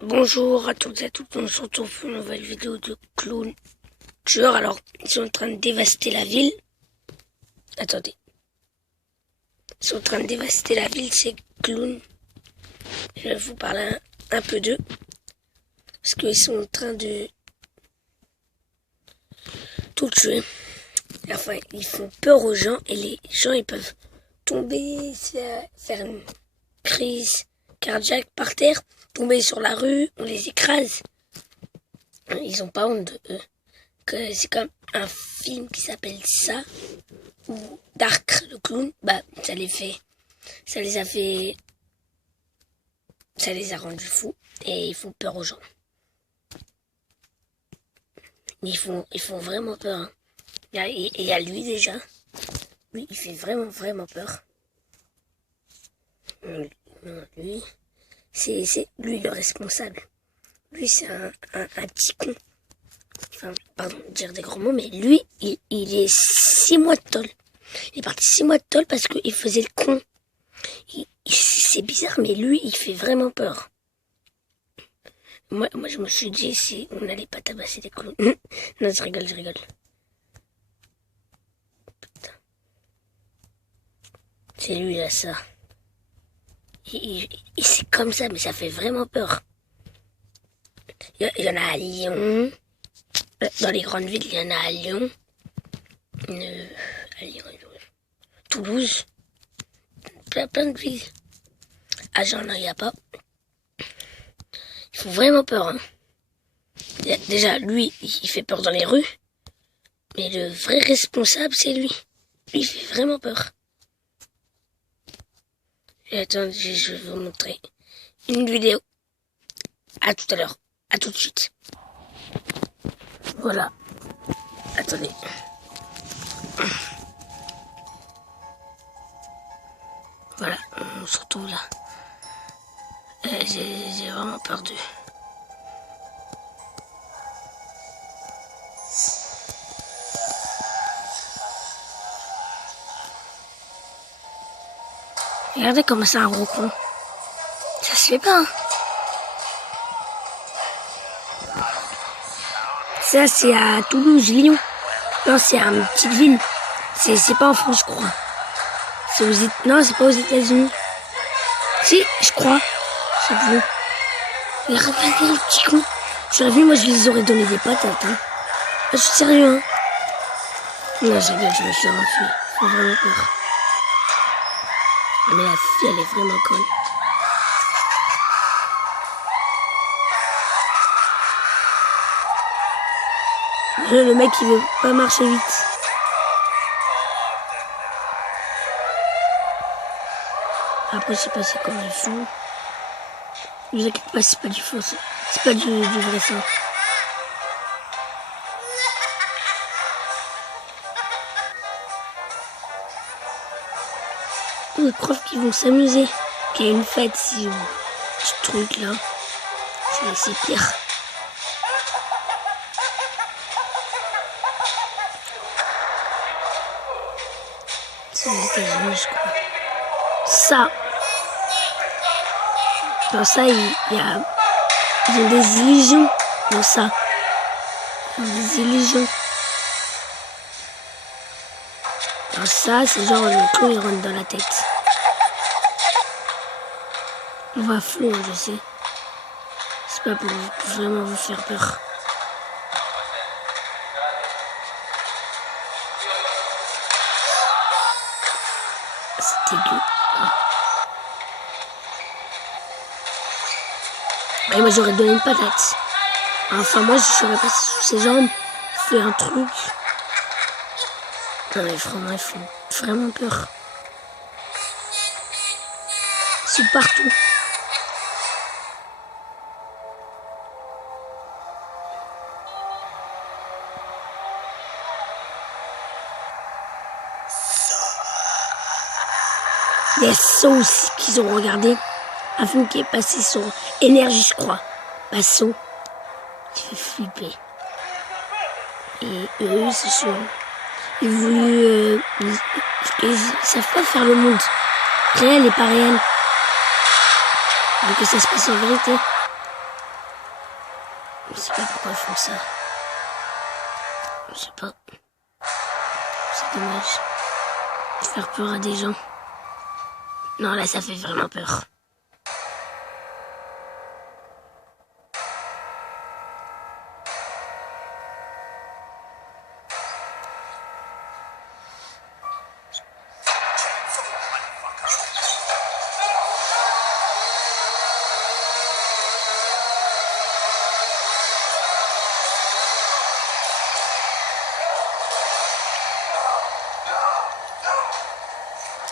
Bonjour à toutes et à tous, on se retrouve pour une nouvelle vidéo de clown tueur. Alors, ils sont en train de dévaster la ville. Attendez. Ils sont en train de dévaster la ville, ces clowns. Je vais vous parler un peu d'eux. Parce qu'ils sont en train de tout tuer. Enfin, ils font peur aux gens et les gens, ils peuvent tomber, faire une crise cardiaque par terre, tomber sur la rue, on les écrase. Ils ont pas honte de eux. C'est comme un film qui s'appelle Ça, ou Dark le clown, ça les a rendus fous et ils font peur aux gens. Ils font vraiment peur. Hein. Il y a lui déjà. Lui, il fait vraiment peur. Lui, c'est lui le responsable. Lui, c'est un petit con. Enfin, pardon de dire des gros mots, mais lui, il est 6 mois de tôle. Il est parti 6 mois de tôle parce qu'il faisait le con. C'est bizarre, mais lui, il fait vraiment peur. Moi, je me suis dit si on n'allait pas tabasser des clowns. Non, je rigole. Putain. C'est lui, là, ça. C'est comme ça, mais ça fait vraiment peur. Il y en a à Lyon. Dans les grandes villes, il y en a à Lyon. Toulouse. Plein de villes. À Jean, il n'y a pas. Il faut vraiment peur. Hein. Déjà, lui, il fait peur dans les rues. Mais le vrai responsable, c'est lui. Lui, il fait vraiment peur. Et attendez, je vais vous montrer une vidéo. À tout à l'heure. À tout de suite. Voilà. Attendez. Voilà, on se retrouve là. J'ai vraiment peur d'eux. Regardez comme c'est un gros con. Ça se fait pas. Hein. Ça, c'est à Toulouse, Lyon. Non, c'est à une petite ville. C'est pas en France, je crois. Non, c'est pas aux États-Unis. Si, je crois. Je sais plus. Mais regardez le petit con. J'aurais vu, moi, je les aurais donné des patates. Hein. Je suis sérieux, hein. Non, je me suis enfui. J'ai vraiment peur. Mais la fille, elle est vraiment conne. Le mec, il veut pas marcher vite. Après, je sais pas c'est comment ils font. Ne vous inquiétez pas, c'est pas du faux. C'est pas du vrai sang. Les profs qui vont s'amuser. Qu'il y a une fête, si ce truc là. C'est pire. C'est aux États-Unis, je crois. Ça. Dans ça, ils ont des illusions. Dans ça. Ils ont des illusions. Dans ça, c'est genre le clou, il rentre dans la tête. On va flou, je sais. C'est pas pour vraiment vous faire peur. C'est dégueu. Et moi j'aurais donné une patate. Enfin moi je serais passé sous ses jambes, fait un truc. Non mais vraiment ils font vraiment peur. C'est partout. Il y a ça aussi qu'ils ont regardé. Un film qui est passé sur Énergie, je crois. Saut. Qui fait flipper. Et eux, c'est sûr. Ils voulaient. Ils savent pas faire le monde réel et pas réel. Donc ça se passe en vérité. Je sais pas pourquoi ils font ça. Je sais pas. C'est dommage. Faire peur à des gens. Non, là, ça fait vraiment peur.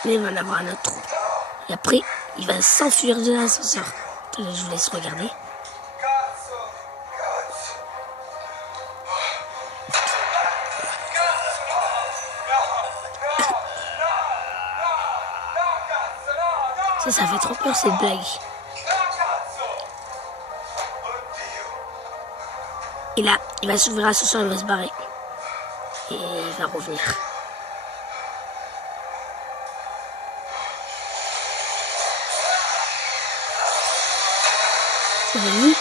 Mais il va en avoir un autre. Et après, il va s'enfuir de l'ascenseur. Je vous laisse regarder. Ça fait trop peur cette blague. Et là, il va s'ouvrir l'ascenseur, il va se barrer. Et il va revenir. Vous avez vu?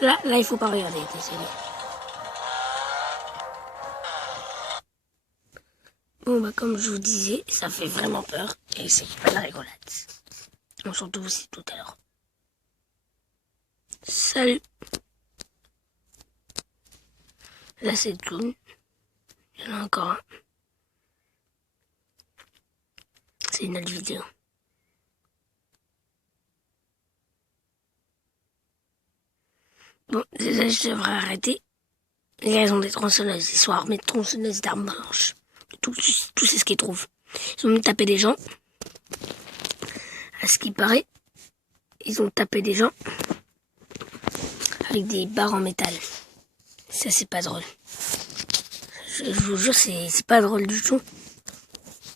Là, il faut pas regarder, désolé. Bon, bah, comme je vous disais, ça fait vraiment peur. Et c'est pas de la rigolade. On se retrouve aussi tout à l'heure. Salut! Là, c'est le clown. Il y en a encore un. C'est une autre vidéo. Bon, déjà, je devrais arrêter. Les raisons des tronçonneuses. Ils sont armés de tronçonneuses d'armes blanches. Tout c'est ce qu'ils trouvent. Ils ont même tapé des gens. À ce qui paraît, ils ont tapé des gens avec des barres en métal. Ça, c'est pas drôle. Je vous jure, c'est pas drôle du tout.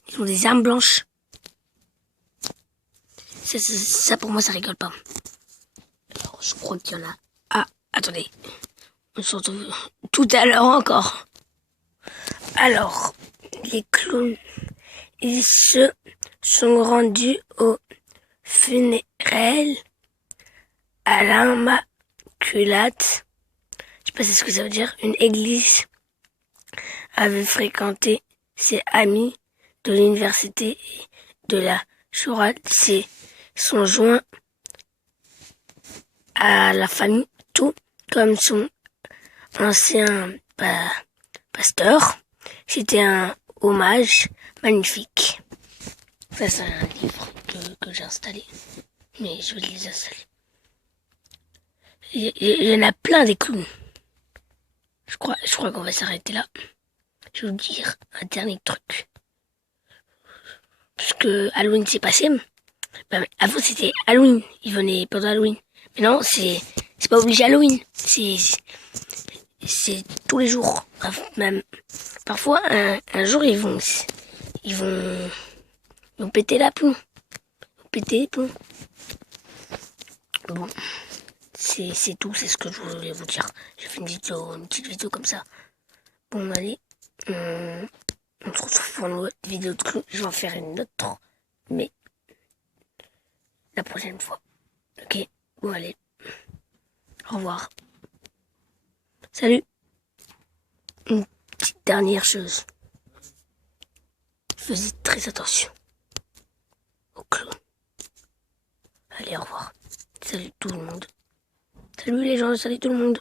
Ils ont des armes blanches. Ça pour moi, ça rigole pas. Alors, je crois qu'il y en a. Ah, attendez. On se retrouve tout à l'heure encore. Alors, les clowns, ils se sont rendus aux funérailles à l'Immaculate. Je sais pas ce que ça veut dire. Une église avait fréquenté ses amis de l'université et de la chorale. Ils sont joints à la famille, tout comme son ancien pasteur. C'était un hommage magnifique. Ça, c'est un livre que j'ai installé. Mais je vais le désinstaller. Il y en a plein des clowns. Je crois qu'on va s'arrêter là. Je vais vous dire un dernier truc. Parce que Halloween s'est passé. Ben, avant c'était Halloween. Ils venaient pendant Halloween. Mais non, c'est pas obligé Halloween. C'est tous les jours. Même parfois un jour ils vont péter la plomb. Péter les plombs. Bon, c'est tout, c'est ce que je voulais vous dire. J'ai fait une petite vidéo comme ça. Bon, allez, on se retrouve pour une autre vidéo de clown. Je vais en faire une autre, mais la prochaine fois. Ok, bon, allez, au revoir. Salut. Une petite dernière chose. Faites très attention au clown. Allez, au revoir. Salut tout le monde. Salut les gens, salut tout le monde.